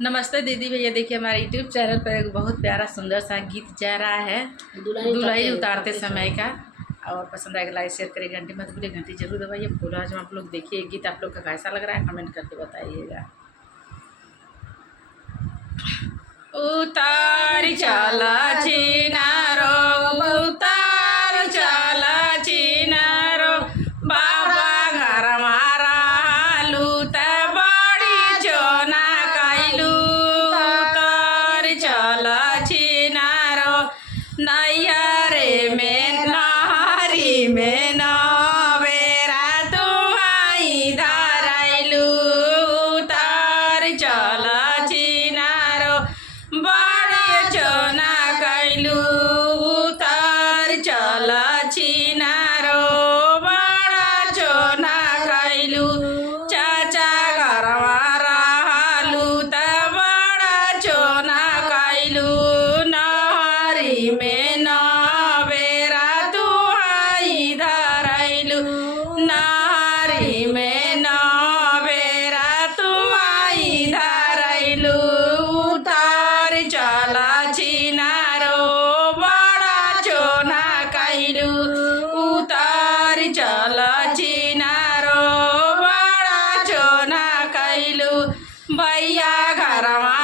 नमस्ते दीदी भैया, देखिए हमारे यूट्यूब चैनल पर एक बहुत प्यारा सुंदर सा गीत जा रहा है दुल्हन उतारते समय का। और पसंद आएगा लाइक शेयर करिए, घंटी मत भूलिए, घंटी जरूर दबाइए। फूल आज आप लोग देखिए गीत आप लोग का कैसा लग रहा है कमेंट करके बताइएगा। उतार चला चिनारो, उतार चला चिनारो, बाबा घर मारा लूत बड़ी चोना कैलू। उतार चला चिनारो, नैहरे में नहरी में नवेरा तुहाई धरैलू। उतार चला चिनारो, बड़ी चोना कैलू। उतार चला चिनारो, बड़ा चोना कैलू। चाचा घरवा रहलू त बड़ा चोना कैलू। नहरी में नवेरा तुहाई धरैलू। नहरी में नवेरा तुहाई धरैलू। उतार चला चिनारो, बड़ा चोना कैलू। उतार चला चिनारो, बड़ा चोना कैलू। भैया घरवा